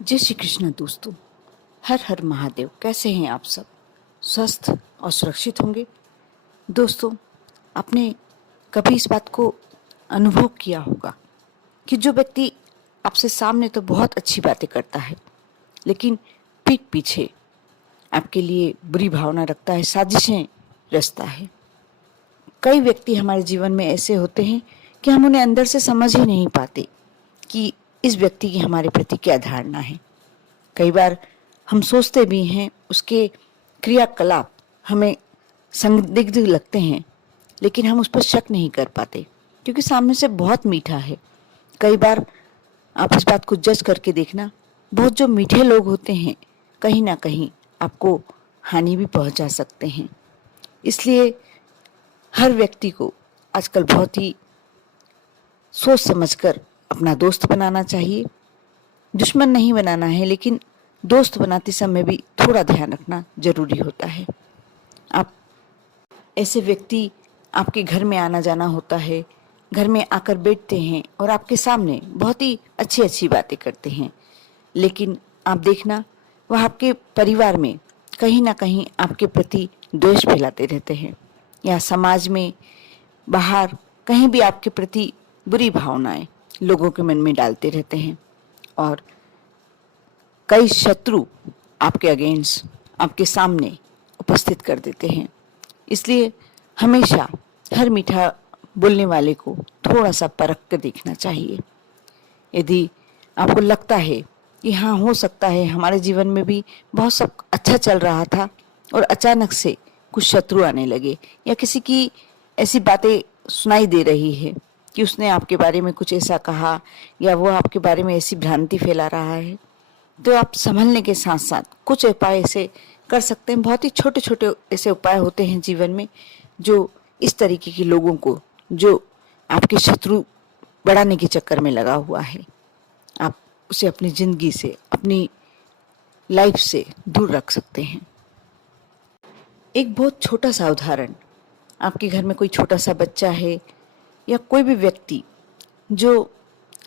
जय श्री कृष्ण दोस्तों। हर हर महादेव। कैसे हैं आप सब? स्वस्थ और सुरक्षित होंगे। दोस्तों, आपने कभी इस बात को अनुभव किया होगा कि जो व्यक्ति आपसे सामने तो बहुत अच्छी बातें करता है, लेकिन पीठ पीछे आपके लिए बुरी भावना रखता है, साजिशें रचता है। कई व्यक्ति हमारे जीवन में ऐसे होते हैं कि हम उन्हें अंदर से समझ ही नहीं पाते कि इस व्यक्ति की हमारे प्रति क्या धारणा है। कई बार हम सोचते भी हैं, उसके क्रियाकलाप हमें संदिग्ध लगते हैं, लेकिन हम उस पर शक नहीं कर पाते क्योंकि सामने से बहुत मीठा है। कई बार आप इस बात को जज करके देखना, बहुत जो मीठे लोग होते हैं कहीं ना कहीं आपको हानि भी पहुंचा सकते हैं। इसलिए हर व्यक्ति को आजकल बहुत ही सोच समझकर अपना दोस्त बनाना चाहिए। दुश्मन नहीं बनाना है, लेकिन दोस्त बनाते समय भी थोड़ा ध्यान रखना जरूरी होता है। आप ऐसे व्यक्ति आपके घर में आना जाना होता है, घर में आकर बैठते हैं और आपके सामने बहुत ही अच्छी अच्छी बातें करते हैं, लेकिन आप देखना वह आपके परिवार में कहीं ना कहीं आपके प्रति द्वेष फैलाते रहते हैं, या समाज में बाहर कहीं भी आपके प्रति बुरी भावनाएं लोगों के मन में डालते रहते हैं और कई शत्रु आपके अगेंस्ट, आपके सामने उपस्थित कर देते हैं। इसलिए हमेशा हर मीठा बोलने वाले को थोड़ा सा परख कर देखना चाहिए। यदि आपको लगता है कि हाँ, हो सकता है हमारे जीवन में भी बहुत सब अच्छा चल रहा था और अचानक से कुछ शत्रु आने लगे, या किसी की ऐसी बातें सुनाई दे रही है कि उसने आपके बारे में कुछ ऐसा कहा या वो आपके बारे में ऐसी भ्रांति फैला रहा है, तो आप संभलने के साथ साथ कुछ उपाय ऐसे कर सकते हैं। बहुत ही छोटे छोटे ऐसे उपाय होते हैं जीवन में जो इस तरीके के लोगों को, जो आपके शत्रु बढ़ाने के चक्कर में लगा हुआ है, आप उसे अपनी जिंदगी से, अपनी लाइफ से दूर रख सकते हैं। एक बहुत छोटा सा उदाहरण, आपके घर में कोई छोटा सा बच्चा है या कोई भी व्यक्ति जो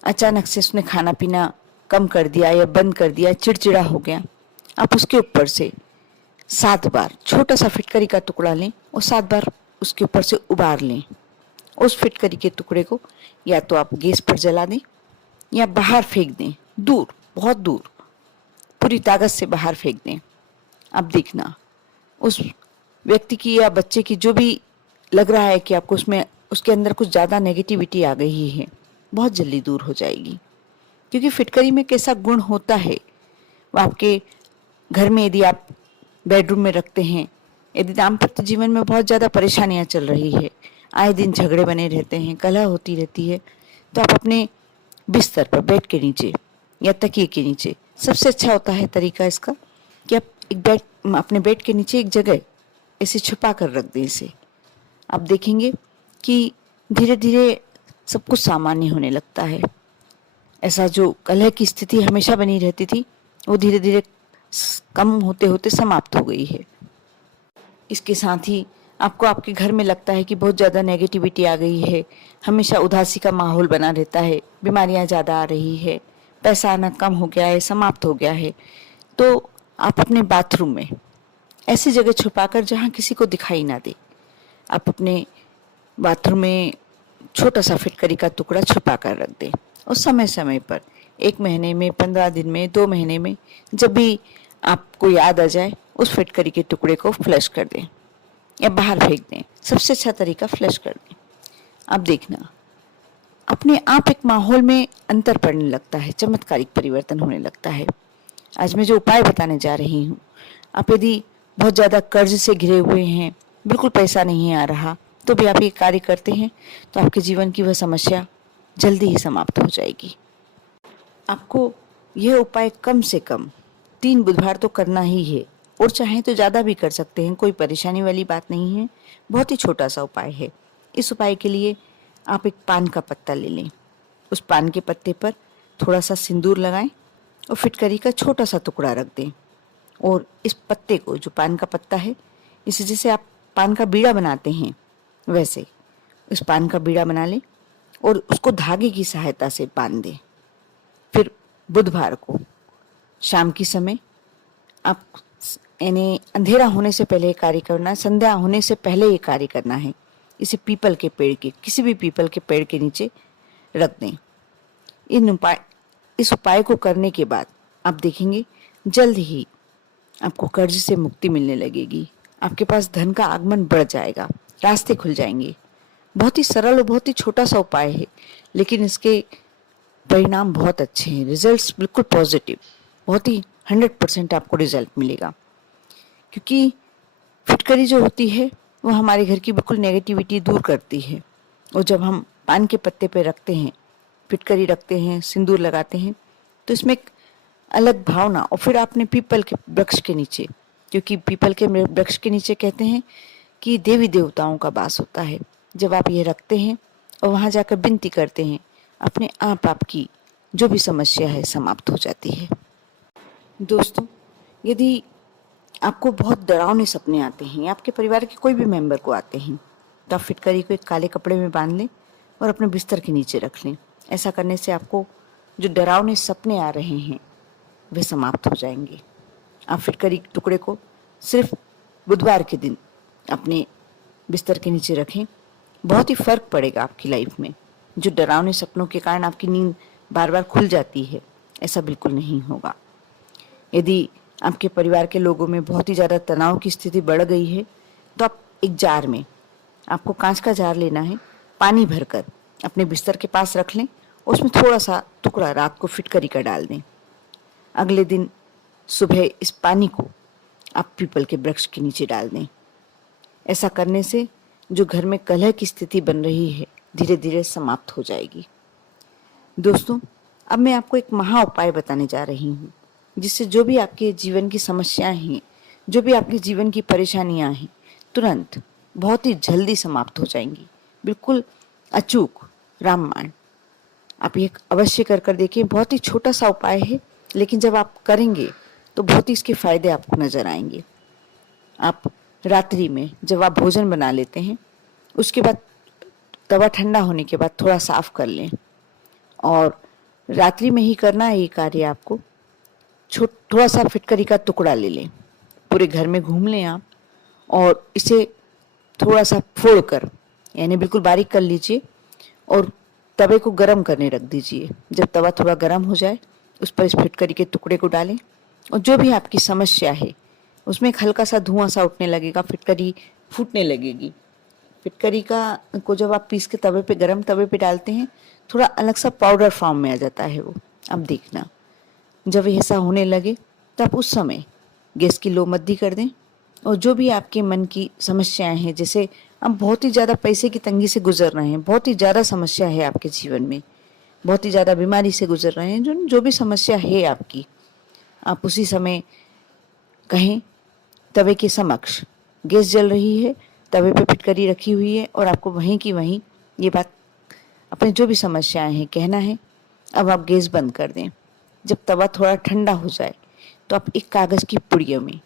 अचानक से उसने खाना पीना कम कर दिया या बंद कर दिया, चिड़चिड़ा हो गया, आप उसके ऊपर से 7 बार छोटा सा फिटकरी का टुकड़ा लें और 7 बार उसके ऊपर से उबार लें। उस फिटकरी के टुकड़े को या तो आप गैस पर जला दें या बाहर फेंक दें, दूर, बहुत दूर, पूरी ताकत से बाहर फेंक दें। अब देखना उस व्यक्ति की या बच्चे की जो भी लग रहा है कि आपको उसमें, उसके अंदर कुछ ज़्यादा नेगेटिविटी आ गई है, बहुत जल्दी दूर हो जाएगी। क्योंकि फिटकरी में कैसा गुण होता है, वो आपके घर में यदि आप बेडरूम में रखते हैं, यदि दाम्पत्य जीवन में बहुत ज़्यादा परेशानियां चल रही है, आए दिन झगड़े बने रहते हैं, कलह होती रहती है, तो आप अपने बिस्तर पर, बेड के नीचे या तकिए के नीचे, सबसे अच्छा होता है तरीका इसका कि आप अपने बेड के नीचे एक जगह ऐसे छुपा कर रख दें इसे। आप देखेंगे कि धीरे धीरे सब कुछ सामान्य होने लगता है। ऐसा जो कलह की स्थिति हमेशा बनी रहती थी, वो धीरे धीरे कम होते होते समाप्त हो गई है। इसके साथ ही आपको आपके घर में लगता है कि बहुत ज़्यादा नेगेटिविटी आ गई है, हमेशा उदासी का माहौल बना रहता है, बीमारियां ज़्यादा आ रही है, पैसा आना कम हो गया है, समाप्त हो गया है, तो आप अपने बाथरूम में ऐसी जगह छुपाकर जहाँ किसी को दिखाई ना दे, आप अपने बाथरूम में छोटा सा फिटकरी का टुकड़ा छुपा कर रख दें और समय समय पर, 1 महीने में, 15 दिन में, 2 महीने में, जब भी आपको याद आ जाए, उस फिटकरी के टुकड़े को फ्लश कर दें या बाहर फेंक दें। सबसे अच्छा तरीका फ्लश कर दें। अब देखना अपने आप एक माहौल में अंतर पड़ने लगता है, चमत्कारिक परिवर्तन होने लगता है। आज मैं जो उपाय बताने जा रही हूँ, आप यदि बहुत ज़्यादा कर्ज से घिरे हुए हैं, बिल्कुल पैसा नहीं आ रहा, तो भी आप ये कार्य करते हैं तो आपके जीवन की वह समस्या जल्दी ही समाप्त हो जाएगी। आपको यह उपाय कम से कम 3 बुधवार तो करना ही है, और चाहे तो ज़्यादा भी कर सकते हैं, कोई परेशानी वाली बात नहीं है। बहुत ही छोटा सा उपाय है। इस उपाय के लिए आप एक पान का पत्ता ले लें, उस पान के पत्ते पर थोड़ा सा सिंदूर लगाएं और फिटकरी का छोटा सा टुकड़ा रख दें, और इस पत्ते को, जो पान का पत्ता है, इसे जैसे आप पान का बीड़ा बनाते हैं वैसे इस पान का बीड़ा बना लें और उसको धागे की सहायता से बांध दें। फिर बुधवार को शाम की समय आप यानी अंधेरा होने से पहले ये कार्य करना है, संध्या होने से पहले ये कार्य करना है। इसे पीपल के पेड़ के, किसी भी पीपल के पेड़ के नीचे रख दें। इस उपाय को करने के बाद आप देखेंगे जल्द ही आपको कर्ज से मुक्ति मिलने लगेगी। आपके पास धन का आगमन बढ़ जाएगा, रास्ते खुल जाएंगे। बहुत ही सरल और बहुत ही छोटा सा उपाय है, लेकिन इसके परिणाम बहुत अच्छे हैं। रिजल्ट्स बिल्कुल पॉजिटिव, बहुत ही 100% आपको रिजल्ट मिलेगा। क्योंकि फिटकरी जो होती है वो हमारे घर की बिल्कुल नेगेटिविटी दूर करती है। और जब हम पान के पत्ते पे रखते हैं, फिटकरी रखते हैं, सिंदूर लगाते हैं, तो इसमें एक अलग भावना। और फिर आपने पीपल के वृक्ष के नीचे, क्योंकि पीपल के वृक्ष के नीचे कहते हैं कि देवी देवताओं का वास होता है। जब आप ये रखते हैं और वहाँ जाकर विनती करते हैं, अपने आप आपकी जो भी समस्या है समाप्त हो जाती है। दोस्तों, यदि आपको बहुत डरावने सपने आते हैं, आपके परिवार के कोई भी मेंबर को आते हैं, तो आप फिटकरी को एक काले कपड़े में बांध लें और अपने बिस्तर के नीचे रख लें। ऐसा करने से आपको जो डरावने सपने आ रहे हैं वे समाप्त हो जाएंगे। आप फिटकरी के टुकड़े को सिर्फ बुधवार के दिन अपने बिस्तर के नीचे रखें। बहुत ही फर्क पड़ेगा आपकी लाइफ में। जो डरावने सपनों के कारण आपकी नींद बार बार खुल जाती है, ऐसा बिल्कुल नहीं होगा। यदि आपके परिवार के लोगों में बहुत ही ज़्यादा तनाव की स्थिति बढ़ गई है, तो आप एक जार में, आपको कांच का जार लेना है, पानी भरकर अपने बिस्तर के पास रख लें। उसमें थोड़ा सा टुकड़ा रात को फिटकरी का डाल दें। अगले दिन सुबह इस पानी को आप पीपल के वृक्ष के नीचे डाल दें। ऐसा करने से जो घर में कलह की स्थिति बन रही है धीरे धीरे समाप्त हो जाएगी। दोस्तों, अब मैं आपको एक महा उपाय बताने जा रही हूँ, जिससे जो भी आपके जीवन की समस्याएं हैं, जो भी आपके जीवन की परेशानियां हैं, तुरंत बहुत ही जल्दी समाप्त हो जाएंगी। बिल्कुल अचूक रामबाण। आप ये अवश्य कर देखिए। बहुत ही छोटा सा उपाय है, लेकिन जब आप करेंगे तो बहुत ही इसके फायदे आपको नजर आएंगे। आप रात्रि में जब आप भोजन बना लेते हैं, उसके बाद तवा ठंडा होने के बाद थोड़ा साफ कर लें, और रात्रि में ही करना है ये कार्य आपको। थोड़ा सा फिटकरी का टुकड़ा ले लें, पूरे घर में घूम लें आप, और इसे थोड़ा सा फोड़ कर, यानी बिल्कुल बारीक कर लीजिए, और तवे को गरम करने रख दीजिए। जब तवा थोड़ा गरम हो जाए, उस पर इस फिटकरी के टुकड़े को डालें, और जो भी आपकी समस्या है उसमें एक हल्का सा धुआं सा उठने लगेगा, फिटकरी फूटने लगेगी। फिटकरी को जब आप पीस के तवे पे, गरम तवे पे डालते हैं, थोड़ा अलग सा पाउडर फॉर्म में आ जाता है वो। अब देखना, जब ऐसा होने लगे तो आप उस समय गैस की लो मद्दी कर दें, और जो भी आपके मन की समस्याएं हैं, जैसे आप बहुत ही ज़्यादा पैसे की तंगी से गुजर रहे हैं, बहुत ही ज़्यादा समस्या है आपके जीवन में, बहुत ही ज़्यादा बीमारी से गुजर रहे हैं, जो भी समस्या है आपकी, आप उसी समय कहें, तवे के समक्ष गैस जल रही है, तवे पे फिटकरी रखी हुई है, और आपको वहीं की वहीं ये बात, अपने जो भी समस्याएं हैं, कहना है। अब आप गैस बंद कर दें। जब तवा थोड़ा ठंडा हो जाए तो आप एक कागज़ की पुड़िया में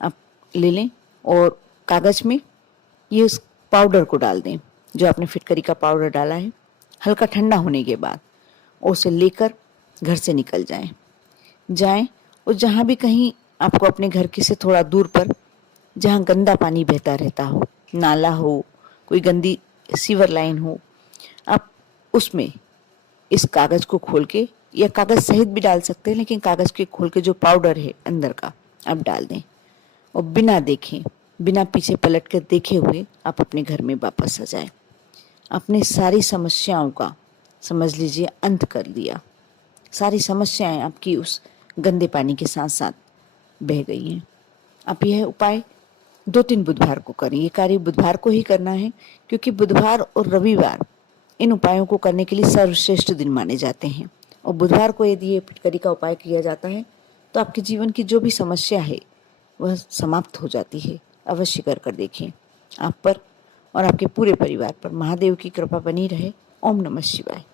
आप ले लें, और कागज़ में ये उस पाउडर को डाल दें, जो आपने फिटकरी का पाउडर डाला है। हल्का ठंडा होने के बाद उसे लेकर घर से निकल जाएं, और जहाँ भी कहीं आपको अपने घर के से थोड़ा दूर पर, जहाँ गंदा पानी बहता रहता हो, नाला हो, कोई गंदी सीवर लाइन हो, आप उसमें इस कागज़ को खोल के, या कागज़ सहित भी डाल सकते हैं, लेकिन कागज़ के खोल के जो पाउडर है अंदर का आप डाल दें, और बिना देखें, बिना पीछे पलट कर देखे हुए आप अपने घर में वापस आ जाए। अपने सारी समस्याओं का, समझ लीजिए, अंत कर दिया। सारी समस्याएं आपकी उस गंदे पानी के साथ साथ बह गई हैं। आप यह उपाय 2-3 बुधवार को करें। ये कार्य बुधवार को ही करना है, क्योंकि बुधवार और रविवार इन उपायों को करने के लिए सर्वश्रेष्ठ दिन माने जाते हैं। और बुधवार को यदि ये फिटकरी का उपाय किया जाता है, तो आपके जीवन की जो भी समस्या है वह समाप्त हो जाती है। अवश्य कर देखें। आप पर और आपके पूरे परिवार पर महादेव की कृपा बनी रहे। ओम नमः शिवाय।